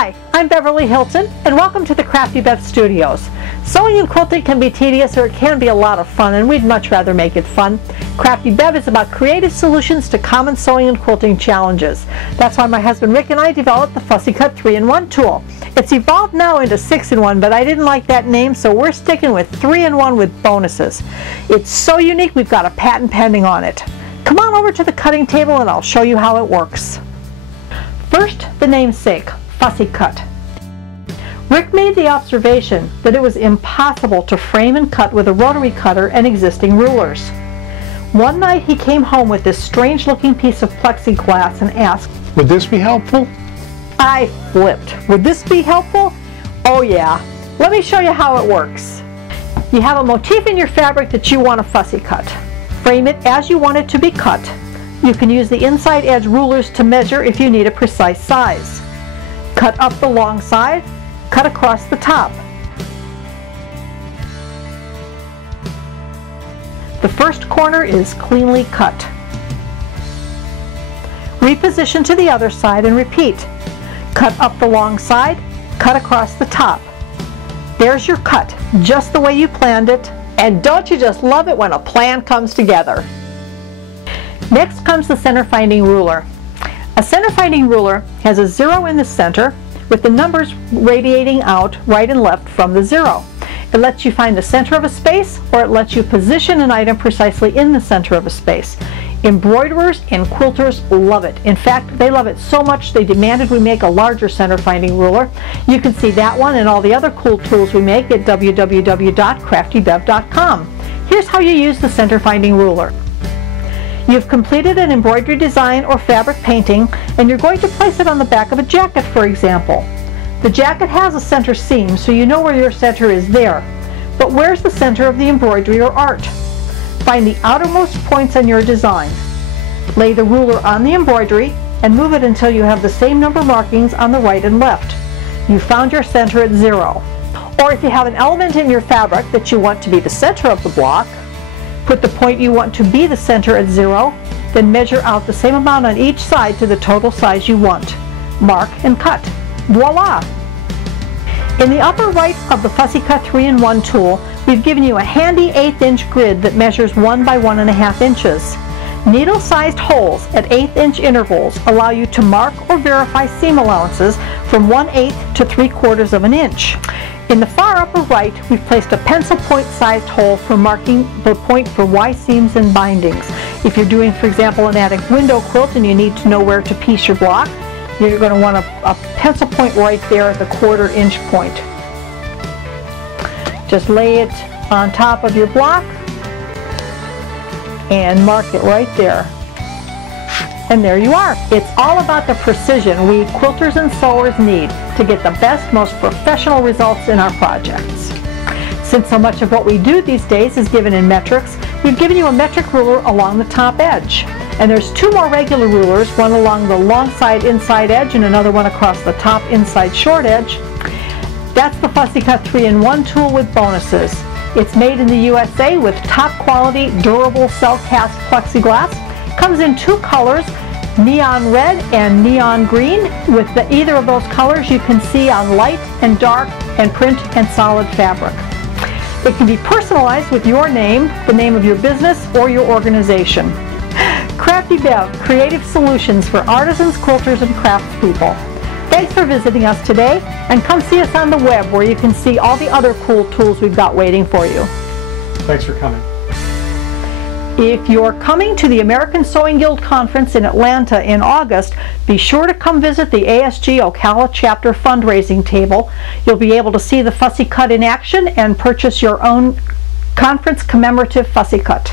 Hi, I'm Beverly Hilton, and welcome to the Crafty Bev Studios. Sewing and quilting can be tedious, or it can be a lot of fun, and we'd much rather make it fun. Crafty Bev is about creative solutions to common sewing and quilting challenges. That's why my husband Rick and I developed the FussyCut 3-in-1 tool. It's evolved now into 6-in-1, but I didn't like that name, so we're sticking with 3-in-1 with bonuses. It's so unique, we've got a patent pending on it. Come on over to the cutting table and I'll show you how it works. First, the namesake, FussyCut. Rick made the observation that it was impossible to frame and cut with a rotary cutter and existing rulers. One night he came home with this strange-looking piece of plexiglass and asked, "Would this be helpful?" I flipped. Would this be helpful? Oh yeah. Let me show you how it works. You have a motif in your fabric that you want to fussy cut. Frame it as you want it to be cut. You can use the inside edge rulers to measure if you need a precise size. Cut up the long side, cut across the top. The first corner is cleanly cut. Reposition to the other side and repeat. Cut up the long side, cut across the top. There's your cut, just the way you planned it. And don't you just love it when a plan comes together? Next comes the center finding ruler. A center finding ruler has a 0 in the center with the numbers radiating out right and left from the 0. It lets you find the center of a space, or it lets you position an item precisely in the center of a space. Embroiderers and quilters love it. In fact, they love it so much they demanded we make a larger center finding ruler. You can see that one and all the other cool tools we make at www.craftybev.com. Here's how you use the center finding ruler. You've completed an embroidery design or fabric painting, and you're going to place it on the back of a jacket, for example. The jacket has a center seam, so you know where your center is there. But where's the center of the embroidery or art? Find the outermost points on your design. Lay the ruler on the embroidery and move it until you have the same number markings on the right and left. You found your center at 0. Or if you have an element in your fabric that you want to be the center of the block, put the point you want to be the center at 0, then measure out the same amount on each side to the total size you want. Mark and cut. Voila! In the upper right of the FussyCut 3-in-1 tool, we've given you a handy 1/8-inch grid that measures 1 by 1.5 inches. Needle-sized holes at 1/8-inch intervals allow you to mark or verify seam allowances from 1/8 to 3/4 of an inch. In the far upper right, we've placed a pencil point-sized hole for marking the point for Y seams and bindings. If you're doing, for example, an attic window quilt and you need to know where to piece your block, you're going to want a pencil point right there at the 1/4 inch point. Just lay it on top of your block and mark it right there. And there you are. It's all about the precision we quilters and sewers need to get the best, most professional results in our projects. Since so much of what we do these days is given in metrics, we've given you a metric ruler along the top edge. And there's 2 more regular rulers, one along the long side inside edge and another one across the top inside short edge. That's the FussyCut 3-in-1 tool with bonuses. It's made in the USA with top quality, durable cell-cast plexiglass. Comes in 2 colors, neon red and neon green. With either of those colors you can see on light and dark and print and solid fabric. It can be personalized with your name, the name of your business, or your organization. Crafty Bev, creative solutions for artisans, quilters, and craftspeople. Thanks for visiting us today, and come see us on the web where you can see all the other cool tools we've got waiting for you. Thanks for coming. If you're coming to the American Sewing Guild Conference in Atlanta in August, be sure to come visit the ASG Ocala Chapter fundraising table. You'll be able to see the FussyCut in action and purchase your own conference commemorative FussyCut.